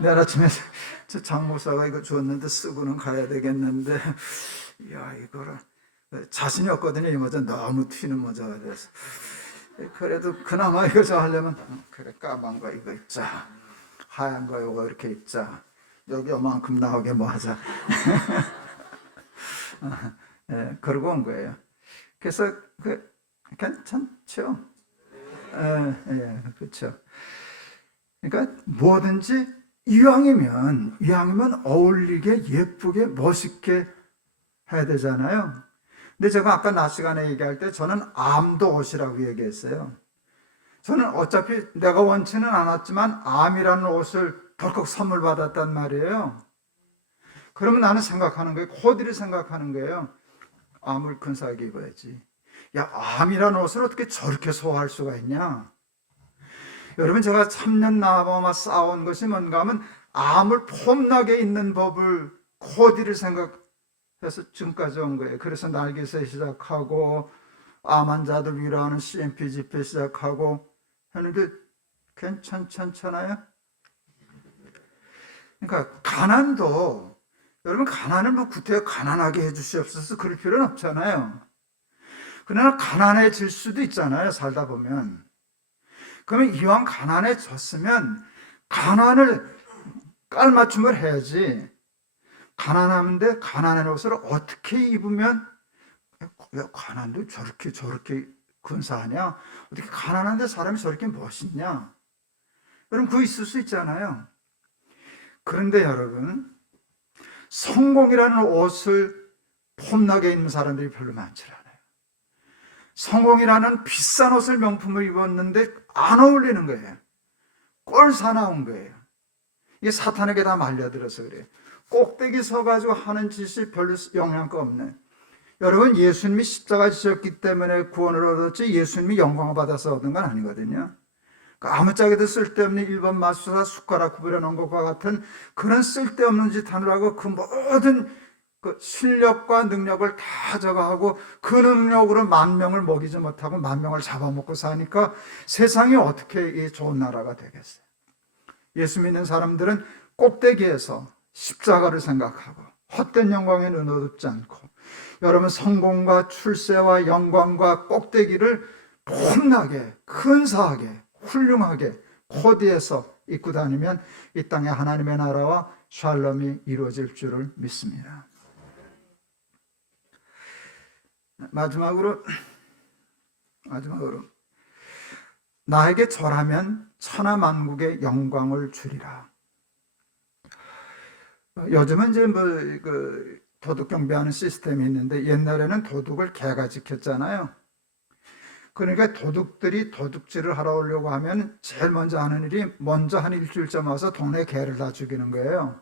내일 아침에 저 장모사가 이거 줬는데 쓰고는 가야 되겠는데, 야, 이거를 자신이 없거든요. 이 모자 너무 튀는 모자가 돼서. 그래도 그나마 이거 저 하려면 그래, 까만 거 이거 입자, 하얀 거 이거 이렇게 입자, 여기 요만큼 나오게 뭐 하자. 예, 그러고 온 거예요. 그래서 괜찮죠? 예, 그렇죠. 그러니까 뭐든지 이왕이면 어울리게 예쁘게 멋있게 해야 되잖아요. 근데 제가 아까 낮 시간에 얘기할 때 저는 암도 옷이라고 얘기했어요. 저는 어차피 내가 원치는 않았지만 암이라는 옷을 덜컥 선물 받았단 말이에요. 그러면 나는 생각하는 거예요. 코디를 생각하는 거예요. 암을 근사하게 입어야지. 야, 암이라는 옷을 어떻게 저렇게 소화할 수가 있냐? 여러분, 제가 3년 나와마 싸운 것이 뭔가 하면 암을 폼나게 입는 법을, 코디를 생각해서 지금까지 온 거예요. 그래서 날개새 시작하고 암 환자들 위로하는 CMP 집회 시작하고 했는데 괜찮잖아요? 그러니까 가난도, 여러분, 가난을 뭐 구태여 가난하게 해주시옵소서 그럴 필요는 없잖아요. 그러나 가난해질 수도 있잖아요, 살다 보면. 그러면 이왕 가난해졌으면 가난을 깔맞춤을 해야지. 가난한데 가난한 옷을 어떻게 입으면, 야, 가난도 저렇게 근사하냐? 어떻게 가난한데 사람이 저렇게 멋있냐? 여러분, 그거 있을 수 있잖아요. 그런데 여러분, 성공이라는 옷을 폼나게 입는 사람들이 별로 많지 않아요. 성공이라는 비싼 옷을, 명품을 입었는데 안 어울리는 거예요. 꼴 사나운 거예요. 이게 사탄에게 다 말려들어서 그래요. 꼭대기 서가지고 하는 짓이 별로 영향가 없네. 여러분, 예수님이 십자가 지셨기 때문에 구원을 얻었지 예수님이 영광을 받아서 얻은 건 아니거든요. 아무짝에도 쓸데없는 일본 마술사 숟가락 구부려 놓은 것과 같은 그런 쓸데없는 짓 하느라고 그 모든 그 실력과 능력을 다 저거하고 그 능력으로 10,000명을 먹이지 못하고 10,000명을 잡아먹고 사니까 세상이 어떻게 좋은 나라가 되겠어요? 예수 믿는 사람들은 꼭대기에서 십자가를 생각하고 헛된 영광에 눈 어둡지 않고, 여러분, 성공과 출세와 영광과 꼭대기를 폼나게 근사하게 훌륭하게 코디해서 입고 다니면 이 땅에 하나님의 나라와 샬롬이 이루어질 줄을 믿습니다. 마지막으로 나에게 절하면 천하만국의 영광을 주리라. 요즘은 이제 도둑 경배하는 시스템이 있는데 옛날에는 도둑을 개가 지켰잖아요. 그러니까 도둑들이 도둑질을 하러 오려고 하면 제일 먼저 하는 일이 먼저 한 일주일쯤 와서 동네 개를 다 죽이는 거예요.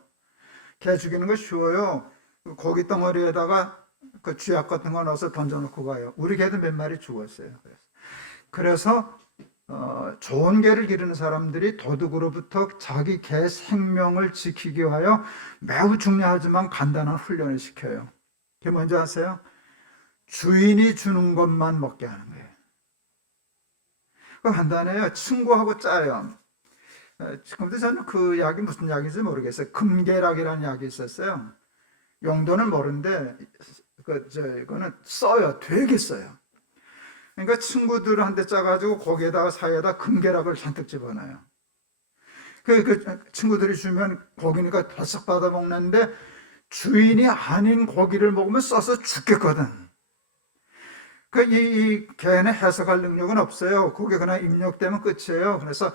개 죽이는 거 쉬워요. 고기 덩어리에다가 그 쥐약 같은 거 넣어서 던져놓고 가요. 우리 개도 몇 마리 죽었어요. 그래서 좋은 개를 기르는 사람들이 도둑으로부터 자기 개 생명을 지키기 위하여 매우 중요하지만 간단한 훈련을 시켜요. 그게 뭔지 아세요? 주인이 주는 것만 먹게 하는 거예요. 간단해요. 친구하고 짜요. 지금도 저는 그 약이 무슨 약인지 모르겠어요. 금계락이라는 약이 있었어요. 용도는 모르는데 이거는 써요. 되게 써요. 그러니까 친구들한테 짜가지고 거기에다가 사이에다 금계락을 잔뜩 집어넣어요. 그 친구들이 주면 고기니까 바싹 받아 먹는데 주인이 아닌 고기를 먹으면 써서 죽겠거든. 이 개는 해석할 능력은 없어요. 그게 그냥 입력되면 끝이에요. 그래서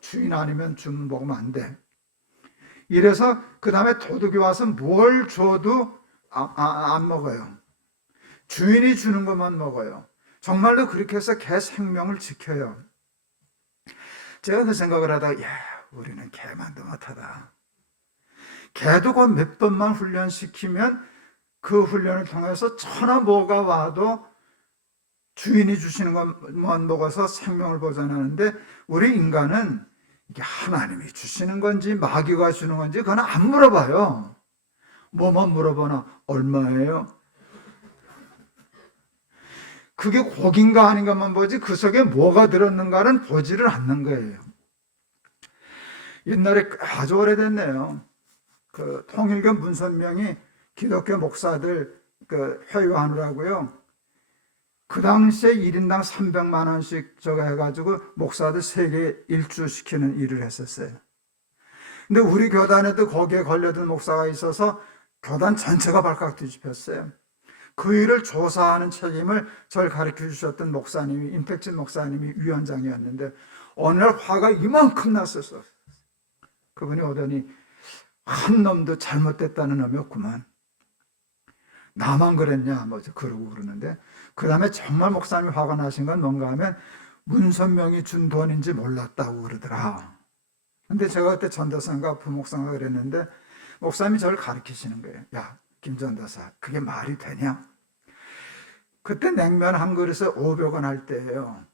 주인 아니면 주문 먹으면 안 돼. 이래서 그 다음에 도둑이 와서 뭘 줘도 안 먹어요. 주인이 주는 것만 먹어요. 정말로 그렇게 해서 개 생명을 지켜요. 제가 그 생각을 하다가 우리는 개만도 못하다. 개도 그 몇 번만 훈련시키면 그 훈련을 통해서 천하 뭐가 와도 주인이 주시는 것만 먹어서 생명을 보존하는데, 우리 인간은 이게 하나님이 주시는 건지 마귀가 주는 건지 그건 안 물어봐요. 뭐만 물어보나? 얼마예요? 그게 고기인가 아닌가만 보지 그 속에 뭐가 들었는가는 보지를 않는 거예요. 옛날에 아주 오래됐네요. 그 통일교 문선명이 기독교 목사들 그 회유하느라고요. 그 당시에 1인당 300만 원씩 저거 해가지고 목사들 세계 일주시키는 일을 했었어요. 근데 우리 교단에도 거기에 걸려든 목사가 있어서 교단 전체가 발칵 뒤집혔어요. 그 일을 조사하는 책임을 저를 가르쳐 주셨던 목사님이, 임택진 목사님이 위원장이었는데 어느 날 화가 이만큼 났었어요. 그분이 오더니 한 놈도 잘못됐다는 놈이 없구만. 나만 그랬냐 뭐 그러고 그러는데, 그 다음에 정말 목사님이 화가 나신 건 뭔가 하면 문선명이 준 돈인지 몰랐다고 그러더라. 근데 제가 그때 전도사인가 부목사인가 그랬는데 목사님이 저를 가르치시는 거예요. 야, 김전도사, 그게 말이 되냐? 그때 냉면 한 그릇에 500원 할 때예요.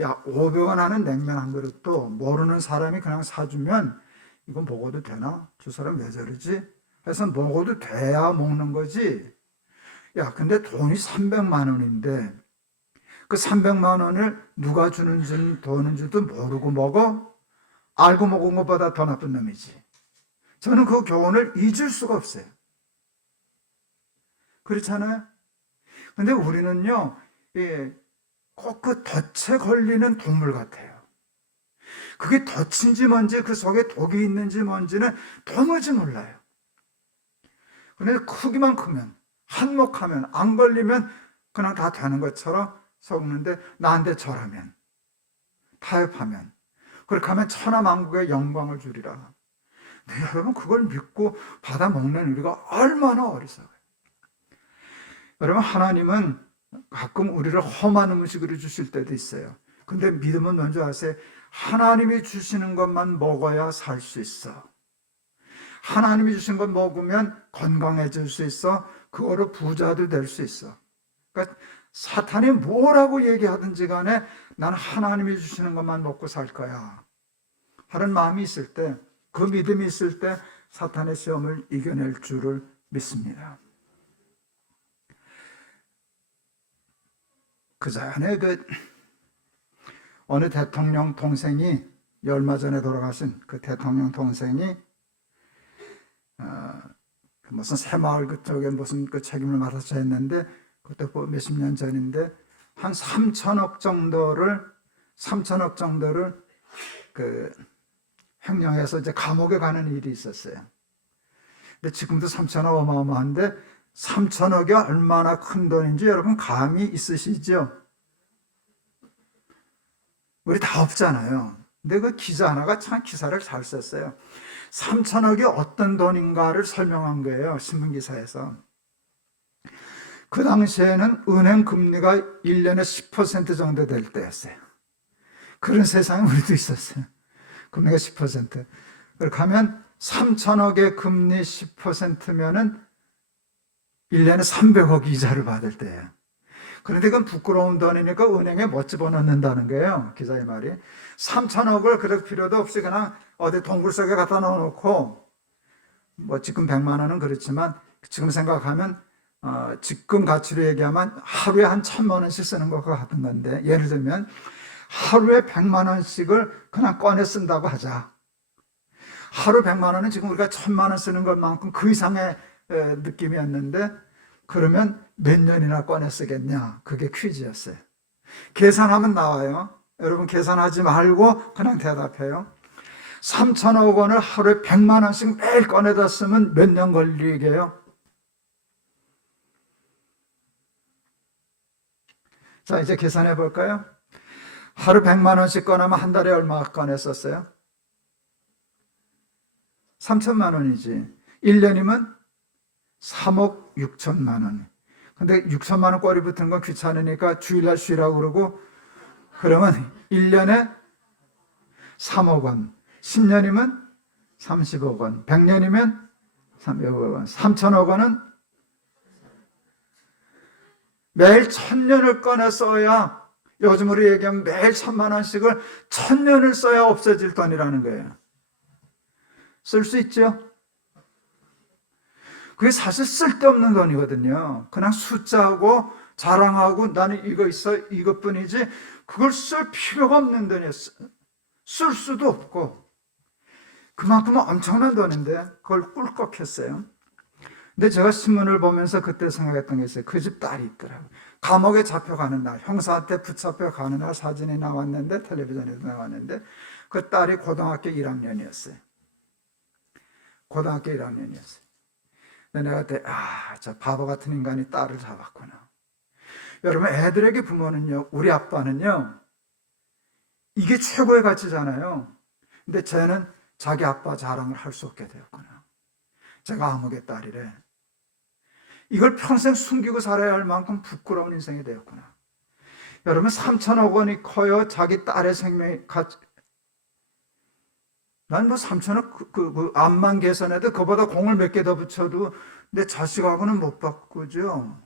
야, 500원 하는 냉면 한 그릇도 모르는 사람이 그냥 사주면 이건 먹어도 되나? 저 사람 왜 저러지? 해서 먹어도 돼야 먹는 거지. 야, 근데 돈이 300만 원인데 그 300만 원을 누가 주는지 도는지도 모르고 먹어? 알고 먹은 것보다 더 나쁜 놈이지. 저는 그 교훈을 잊을 수가 없어요. 그렇잖아요? 근데 우리는요, 꼭 그 덫에 걸리는 동물 같아요. 그게 덫인지 뭔지, 그 속에 독이 있는지 뭔지는 도무지 몰라요. 그런데 크기만 크면, 한몫하면, 안 걸리면 그냥 다 되는 것처럼 속는데, 나한테 절하면, 타협하면, 그렇게 하면 천하만국의 영광을 주리라. 근데 여러분, 그걸 믿고 받아먹는 우리가 얼마나 어리석어요. 여러분, 하나님은 가끔 우리를 험한 음식으로 주실 때도 있어요. 근데 믿음은 뭔지 아세요? 하나님이 주시는 것만 먹어야 살 수 있어. 하나님이 주신 것 먹으면 건강해질 수 있어. 그거로 부자도 될 수 있어. 그러니까 사탄이 뭐라고 얘기하든지 간에 난 하나님이 주시는 것만 먹고 살 거야 하는 마음이 있을 때, 그 믿음이 있을 때 사탄의 시험을 이겨낼 줄을 믿습니다. 그 전에 어느 대통령 동생이, 얼마 전에 돌아가신 그 대통령 동생이 무슨 새마을 그쪽에 무슨 그 책임을 맡아서 했는데, 그때 몇십 년 전인데 한 3천억 정도를 그 횡령해서 이제 감옥에 가는 일이 있었어요. 근데 지금도 3천억 어마어마한데 3천억이 얼마나 큰 돈인지 여러분 감이 있으시죠? 우리 다 없잖아요. 근데 그 기자 하나가 참 기사를 잘 썼어요. 3천억이 어떤 돈인가를 설명한 거예요, 신문기사에서. 그 당시에는 은행 금리가 1년에 10% 정도 될 때였어요. 그런 세상에 우리도 있었어요. 금리가 10%. 그렇게 하면 3천억의 금리 10%면은 1년에 300억 이자를 받을 때예요. 그런데 그건 부끄러운 돈이니까 은행에 못 집어넣는다는 거예요, 기자의 말이. 3천억을 그럴 필요도 없이 그냥 어디 동굴 속에 갖다 넣어놓고, 뭐 지금 100만 원은 그렇지만 지금 생각하면 지금 가치로 얘기하면 하루에 한 1,000만 원씩 쓰는 것과 같은 건데, 예를 들면 하루에 100만 원씩을 그냥 꺼내 쓴다고 하자. 하루 100만 원은 지금 우리가 1,000만 원 쓰는 것만큼 그 이상의 느낌이었는데, 그러면 몇 년이나 꺼내 쓰겠냐? 그게 퀴즈였어요. 계산하면 나와요. 여러분 계산하지 말고 그냥 대답해요. 3천억 원을 하루에 100만 원씩 매일 꺼내다 쓰면 몇 년 걸리게요? 자, 이제 계산해 볼까요? 하루 100만 원씩 꺼내면 한 달에 얼마 꺼냈었어요? 3천만 원이지. 1년이면 3억 6천만 원. 근데 6천만 원 꼬리 붙은 건 귀찮으니까 주일날 쉬라고 그러고, 그러면 1년에 3억 원, 10년이면 30억 원, 100년이면 300억 원, 3천억 원은 매일 1000년을 꺼내 써야, 요즘으로 얘기하면 매일 1000만 원씩을 1000년을 써야 없어질 돈이라는 거예요. 쓸 수 있죠? 그게 사실 쓸데없는 돈이거든요. 그냥 숫자하고 자랑하고 나는 이거 있어 이것뿐이지 그걸 쓸 필요가 없는 돈이에요. 쓸 수도 없고. 그만큼 엄청난 돈인데 그걸 꿀꺽했어요. 근데 제가 신문을 보면서 그때 생각했던 게 있어요. 그 집 딸이 있더라고요. 감옥에 잡혀가는 날, 형사한테 붙잡혀가는 날 사진이 나왔는데, 텔레비전에도 나왔는데, 그 딸이 고등학교 1학년이었어요. 고등학교 1학년이었어요. 근데 내가 그때, 저 바보 같은 인간이 딸을 잡았구나. 여러분, 애들에게 부모는요, 우리 아빠는요, 이게 최고의 가치잖아요. 근데 쟤는 자기 아빠 자랑을 할 수 없게 되었구나. 제가 아무개 딸이래. 이걸 평생 숨기고 살아야 할 만큼 부끄러운 인생이 되었구나. 여러분, 3천억 원이 커요. 자기 딸의 생명이 가치. 난 뭐 3천억 그 암만 계산해도 그보다 공을 몇 개 더 붙여도 내 자식하고는 못 바꾸죠.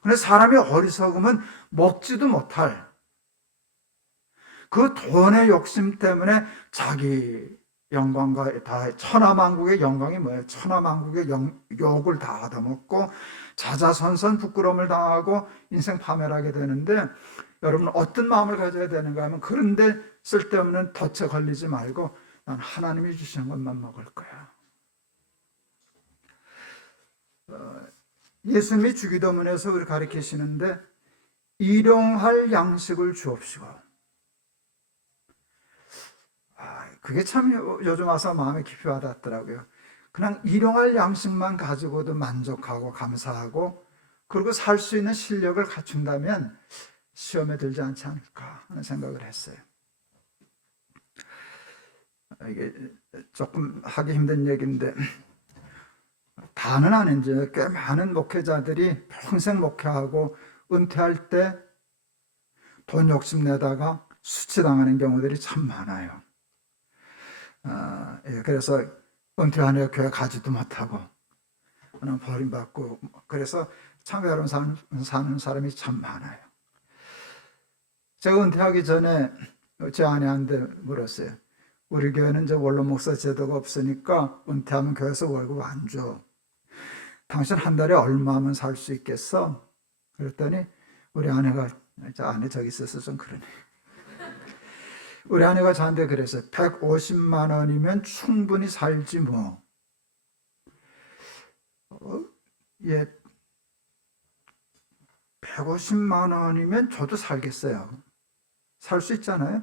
근데 사람이 어리석으면 먹지도 못할 그 돈의 욕심 때문에 자기 영광과 다, 천하만국의 영광이 뭐예요? 천하만국의 욕을 다 얻어먹고 자자손손 부끄러움을 당하고 인생 파멸하게 되는데, 여러분 어떤 마음을 가져야 되는가 하면, 그런데 쓸데없는 덫에 걸리지 말고 난 하나님이 주시는 것만 먹을 거야. 예수님이 주기도문에서 우리 가르치시는데, 일용할 양식을 주옵시고. 그게 참 요즘 와서 마음에 깊이 와닿더라고요. 그냥 일용할 양식만 가지고도 만족하고 감사하고, 그리고 살 수 있는 실력을 갖춘다면 시험에 들지 않지 않을까 하는 생각을 했어요. 이게 조금 하기 힘든 얘기인데, 다는 아닌지 꽤 많은 목회자들이 평생 목회하고 은퇴할 때 돈 욕심내다가 수치당하는 경우들이 참 많아요. 그래서 은퇴하며 교회 가지도 못하고 그냥 버림받고, 그래서 참 외로운 사는 사람이 참 많아요. 제가 은퇴하기 전에 제 아내한테 물었어요. 우리 교회는 이제 원로 목사 제도가 없으니까 은퇴하면 교회에서 월급 안 줘. 당신 한 달에 얼마면 살 수 있겠어? 그랬더니 우리 아내가, 아내 저기 있어서 좀 그러네. 우리 아내가 저한테 그랬어요. 150만 원이면 충분히 살지 뭐. 예, 150만 원이면 저도 살겠어요. 살 수 있잖아요.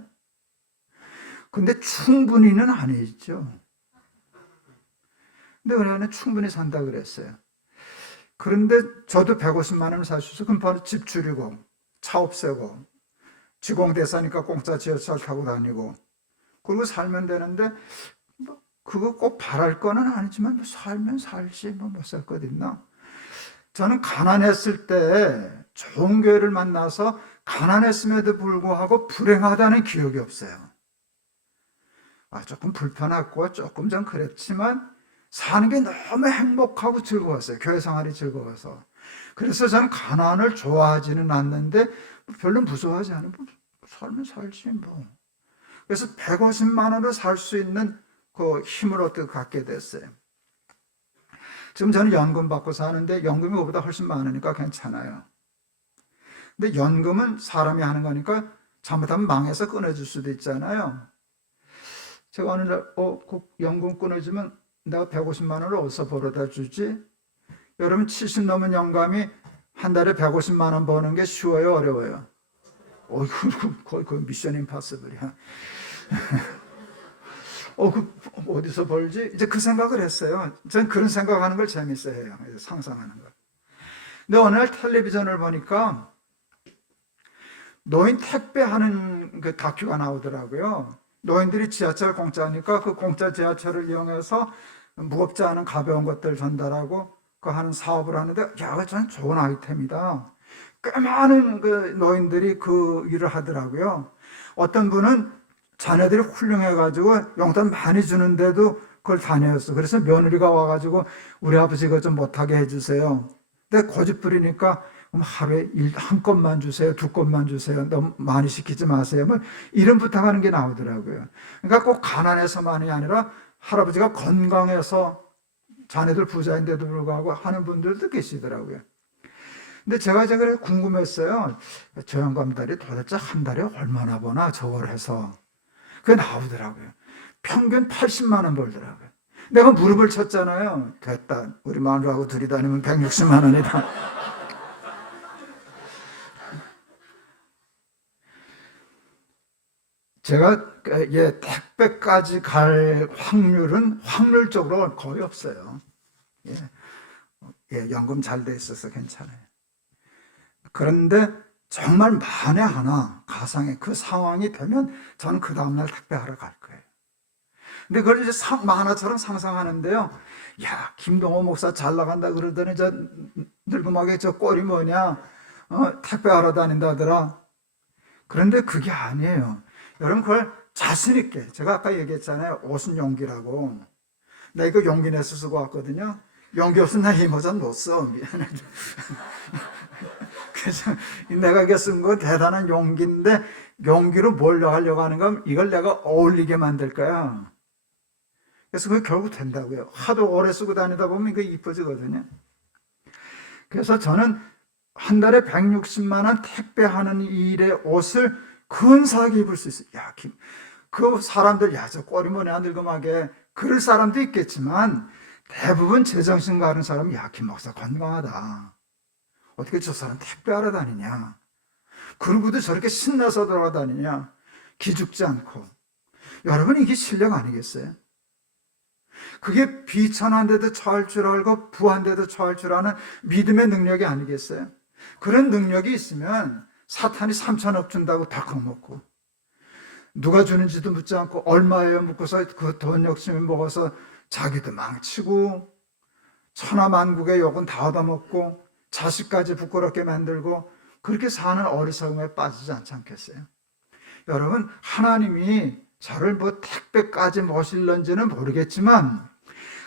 근데 충분히는 아니죠. 근데 우리 아내 충분히 산다 그랬어요. 그런데 저도 150만 원을 살 수 있어요. 그럼 바로 집 줄이고 차 없애고 지공대사니까 공짜 지하철 타고 다니고 그리고 살면 되는데, 뭐 그거 꼭 바랄 거는 아니지만 뭐 살면 살지 뭐 못 살 것 있나. 저는 가난했을 때 좋은 교회를 만나서 가난했음에도 불구하고 불행하다는 기억이 없어요. 조금 불편했고 조금 좀 그랬지만 사는 게 너무 행복하고 즐거웠어요. 교회 생활이 즐거워서. 그래서 저는 가난을 좋아하지는 않는데 별로 무서워하지 않으면 살면 살지 뭐. 그래서 150만 원으로 살 수 있는 그 힘을 어떻게 갖게 됐어요. 지금 저는 연금 받고 사는데 연금이 그보다 훨씬 많으니까 괜찮아요. 근데 연금은 사람이 하는 거니까 잘못하면 망해서 끊어줄 수도 있잖아요. 제가 어느 날 그 연금 끊어주면 내가 150만 원을 어디서 벌어다 주지? 여러분 70 넘은 영감이 한 달에 150만 원 버는 게 쉬워요, 어려워요? 거의 미션 임파서블이야. 어디서 벌지? 이제 그 생각을 했어요. 전 그런 생각하는 걸 재밌어해요. 상상하는 걸. 근데 어느 날 텔레비전을 보니까 노인 택배하는 그 다큐가 나오더라고요. 노인들이 지하철 공짜니까 그 공짜 지하철을 이용해서 무겁지 않은 가벼운 것들 전달하고 그 하는 사업을 하는데, 야, 그거 전 좋은 아이템이다. 꽤 많은 그 노인들이 그 일을 하더라고요. 어떤 분은 자녀들이 훌륭해가지고 용돈 많이 주는데도 그걸 다녔어. 그래서 며느리가 와가지고 우리 아버지 이거 좀 못하게 해주세요. 근데 고집 부리니까 하루에 한 건만 주세요, 두 건만 주세요, 너무 많이 시키지 마세요, 뭐 이런 부탁하는 게 나오더라고요. 그러니까 꼭 가난해서만이 아니라 할아버지가 건강해서 자녀들 부자인데도 불구하고 하는 분들도 계시더라고요. 근데 제가 이제 그래 궁금했어요. 저 영감들이 도대체 한 달에 얼마나 버나 저걸 해서. 그게 나오더라고요. 평균 80만 원 벌더라고요. 내가 무릎을 쳤잖아요. 됐다, 우리 마누라하고 둘이 다니면 160만 원이다. 제가 택배까지 갈 확률은 확률적으로 거의 없어요. 연금 잘 돼 있어서 괜찮아요. 그런데 정말 만에 하나 가상의 그 상황이 되면 저는 그 다음날 택배하러 갈 거예요. 근데 그걸 이제 만화처럼 상상하는데요. 야, 김동호 목사 잘 나간다 그러더니 저 늙음하게 저 꼴이 뭐냐, 택배하러 다닌다더라. 그런데 그게 아니에요. 여러분, 그걸 자신 있게, 제가 아까 얘기했잖아요. 옷은 용기라고. 나 이거 용기 내서 쓰고 왔거든요. 용기 없으면 나 이 모자 못 써. 미안해. 그래서 내가 이게 쓴 건 대단한 용기인데, 용기로 뭘 하려고 하는 건 이걸 내가 어울리게 만들 거야. 그래서 그게 결국 된다고요. 하도 오래 쓰고 다니다 보면 이게 이뻐지거든요. 그래서 저는 한 달에 160만 원 택배하는 일의 옷을 근사하게 입을 수 있어요. 야, 그 사람들, 야, 저 꼴이 뭐냐, 늙음하게. 그럴 사람도 있겠지만, 대부분 제정신 가는 사람은, 야, 김 목사 건강하다. 어떻게 저 사람 택배하러 다니냐. 그러고도 저렇게 신나서 돌아다니냐. 기죽지 않고. 여러분, 이게 실력 아니겠어요? 그게 비천한데도 처할 줄 알고 부한데도 처할 줄 아는 믿음의 능력이 아니겠어요? 그런 능력이 있으면 사탄이 3천억 준다고 덜컥 먹고, 누가 주는지도 묻지 않고 얼마예요 묻고서 그 돈 욕심을 먹어서 자기도 망치고 천하만국의 욕은 다 얻어먹고 자식까지 부끄럽게 만들고 그렇게 사는 어리석음에 빠지지 않지 않겠어요? 여러분, 하나님이 저를 뭐 택배까지 모실런지는 모르겠지만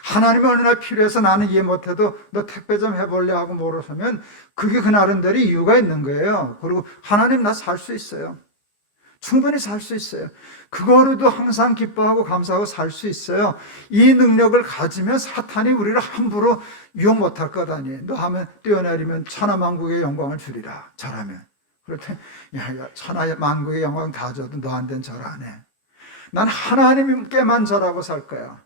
하나님이 어느 날 필요해서 나는 이해 못해도 너 택배 좀 해볼래 하고 물어서면 그게 그 나름대로 이유가 있는 거예요. 그리고 하나님, 나 살 수 있어요. 충분히 살 수 있어요. 그거로도 항상 기뻐하고 감사하고 살 수 있어요. 이 능력을 가지면 사탄이 우리를 함부로 유혹 못할 것 아니에요. 너 하면 뛰어내리면 천하만국의 영광을 주리라. 잘하면. 그럴 때 야, 천하만국의 영광 다 줘도 너한테는 절 안 해. 난 하나님께만 절하고 살 거야.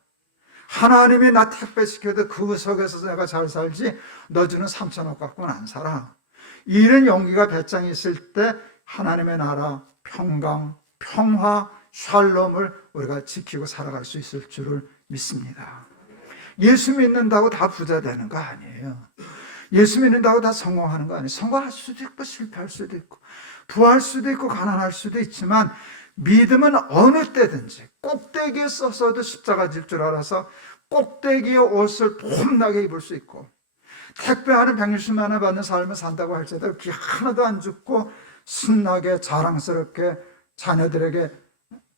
하나님이 나 택배 시켜도 그 속에서 내가 잘 살지 너 주는 3천억 갖고는 안 살아. 이런 용기가 배짱 있을 때 하나님의 나라, 평강, 평화, 샬롬을 우리가 지키고 살아갈 수 있을 줄을 믿습니다. 예수 믿는다고 다 부자 되는 거 아니에요. 예수 믿는다고 다 성공하는 거 아니에요. 성공할 수도 있고 실패할 수도 있고 부할 수도 있고 가난할 수도 있지만 믿음은 어느 때든지 꼭대기에 써서도 십자가 질 줄 알아서 꼭대기의 옷을 폼나게 입을 수 있고, 택배하는 160만 원 받는 삶을 산다고 할지라도 기 하나도 안 죽고 신나게 자랑스럽게 자녀들에게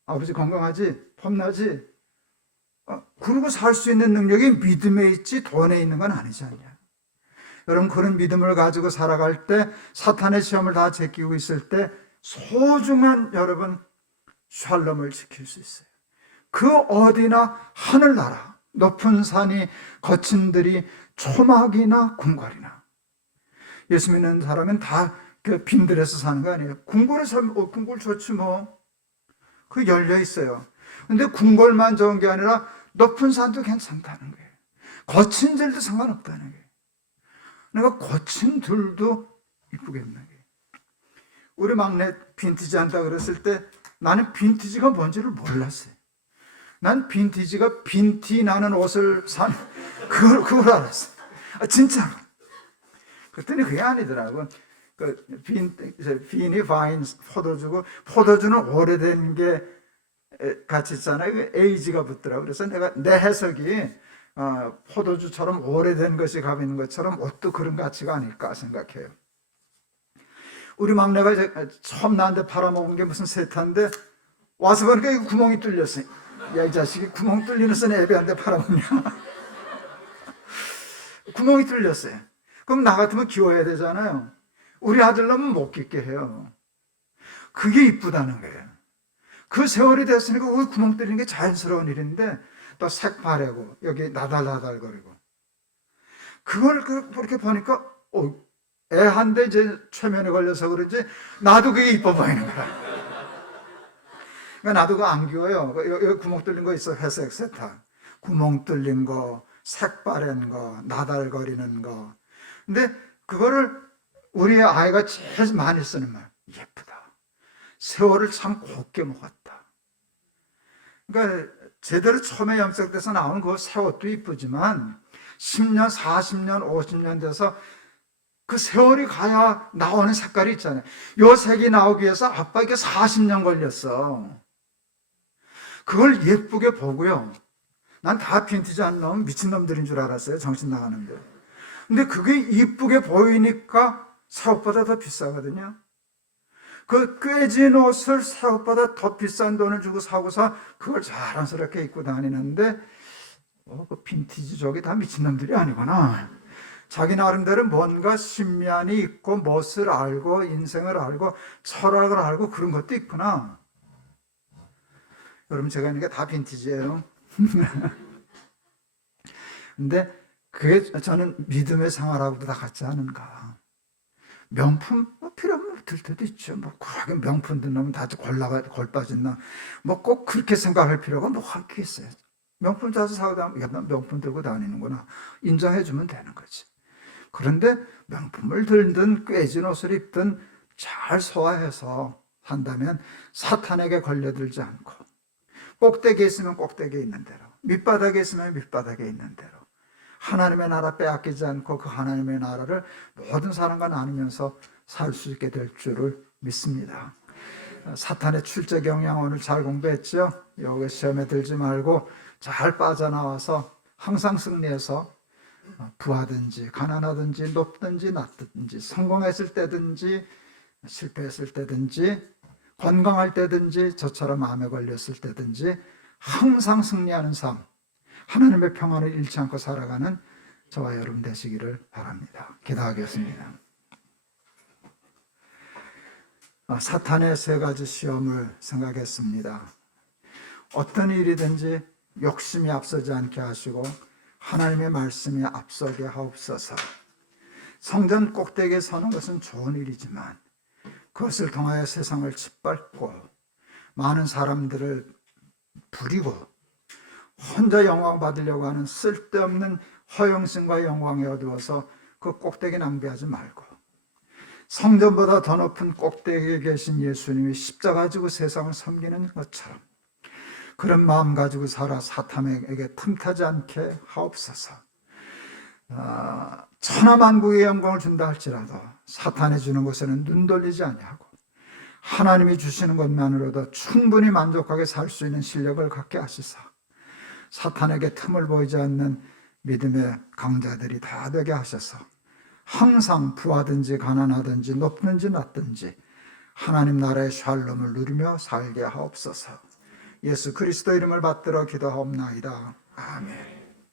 아버지 건강하지? 폼나지? 그러고 살 수 있는 능력이 믿음에 있지 돈에 있는 건 아니지 않냐. 여러분, 그런 믿음을 가지고 살아갈 때, 사탄의 시험을 다 제끼고 있을 때 소중한 여러분 샬롬을 지킬 수 있어요. 그 어디나 하늘나라, 높은 산이 거친 들이 초막이나 궁궐이나. 예수 믿는 사람은 다 그 빈들에서 사는 거 아니에요. 궁궐에 살면 궁궐 좋지 뭐. 그 열려 있어요. 근데 궁궐만 좋은 게 아니라 높은 산도 괜찮다는 거예요. 거친 들도 상관없다는 거예요. 내가 거친 들도 이쁘겠는 거예요. 우리 막내 빈티지 한다 그랬을 때 나는 빈티지가 뭔지를 몰랐어요. 난 빈티지가 빈티 나는 옷을 사는 그걸 알았어요. 진짜로. 그랬더니 그게 아니더라고. 빈이 바인 포도주고, 포도주는 오래된 게 같이 있잖아요. 그 에이지가 붙더라고요. 그래서 내 해석이 포도주처럼 오래된 것이 가 있는 것처럼 옷도 그런 가치가 아닐까 생각해요. 우리 막내가 이제 처음 나한테 팔아먹은 게 무슨 세타인데 와서 보니까 이거 구멍이 뚫렸어요. 야, 이 자식이 구멍 뚫리는 선 애비한테 팔아먹냐. 구멍이 뚫렸어요. 그럼 나 같으면 기워야 되잖아요. 우리 아들놈은 못 깊게 해요. 그게 이쁘다는 거예요. 그 세월이 됐으니까 거기 구멍 뚫리는 게 자연스러운 일인데 또 색바래고 여기 나달나달거리고 그걸 그렇게 보니까 애한테 이제 최면에 걸려서 그런지 나도 그게 이뻐 보이는 거야. 그러니까 나도 그거 안 기워요. 여기 구멍 뚫린 거 있어. 회색 세타 구멍 뚫린 거, 색바랜 거, 나달거리는 거. 근데 그거를 우리 아이가 제일 많이 쓰는 말, 예쁘다. 세월을 참 곱게 먹었다. 그러니까 제대로 처음에 염색돼서 나오는 그 새 옷도 이쁘지만 10년, 40년, 50년 돼서 그 세월이 가야 나오는 색깔이 있잖아요. 요 색이 나오기 위해서 아빠 이게 40년 걸렸어. 그걸 예쁘게 보고요. 난 다 빈티지 안 나오면 미친놈들인 줄 알았어요. 정신 나가는데. 근데 그게 이쁘게 보이니까 새 옷보다 더 비싸거든요. 그 꿰진 옷을 새 옷보다 더 비싼 돈을 주고 사고서 그걸 자랑스럽게 입고 다니는데 그 빈티지 저기 다 미친놈들이 아니구나. 자기 나름대로 뭔가 신미안이 있고 멋을 알고 인생을 알고 철학을 알고 그런 것도 있구나. 여러분 제가 있는 게 다 빈티지예요. 근데 그게 저는 믿음의 생활하고도 다 같지 않은가. 명품 필요하면 들 때도 있죠. 그렇게 명품 듣는 다 골 빠진나. 꼭 그렇게 생각할 필요가 게 있어요. 명품 자주 사고 다니면 나 명품 들고 다니는구나. 인정해주면 되는 거지. 그런데 명품을 들든 꿰진 옷을 입든 잘 소화해서 한다면 사탄에게 걸려들지 않고 꼭대기에 있으면 꼭대기에 있는 대로, 밑바닥에 있으면 밑바닥에 있는 대로 하나님의 나라 빼앗기지 않고 그 하나님의 나라를 모든 사람과 나누면서 살 수 있게 될 줄을 믿습니다. 사탄의 출제 경향 오늘 잘 공부했죠? 여기 시험에 들지 말고 잘 빠져나와서 항상 승리해서 부하든지 가난하든지 높든지 낮든지 성공했을 때든지 실패했을 때든지 건강할 때든지 저처럼 암에 걸렸을 때든지 항상 승리하는 삶, 하나님의 평안을 잃지 않고 살아가는 저와 여러분 되시기를 바랍니다. 기도하겠습니다. 사탄의 세 가지 시험을 생각했습니다. 어떤 일이든지 욕심이 앞서지 않게 하시고 하나님의 말씀이 앞서게 하옵소서. 성전 꼭대기에 서는 것은 좋은 일이지만 그것을 통하여 세상을 짓밟고 많은 사람들을 부리고 혼자 영광 받으려고 하는 쓸데없는 허영심과 영광에 어두워서 그 꼭대기 낭비하지 말고 성전보다 더 높은 꼭대기에 계신 예수님이 십자가 지고 세상을 섬기는 것처럼 그런 마음 가지고 살아 사탄에게 틈타지 않게 하옵소서. 천하만국의 영광을 준다 할지라도 사탄이 주는 것에는 눈 돌리지 아니하고 하나님이 주시는 것만으로도 충분히 만족하게 살 수 있는 실력을 갖게 하시사 사탄에게 틈을 보이지 않는 믿음의 강자들이 다 되게 하셔서 항상 부하든지 가난하든지 높든지 낮든지 하나님 나라의 샬롬을 누리며 살게 하옵소서. 예수 그리스도 이름을 받들어 기도하옵나이다. 아멘.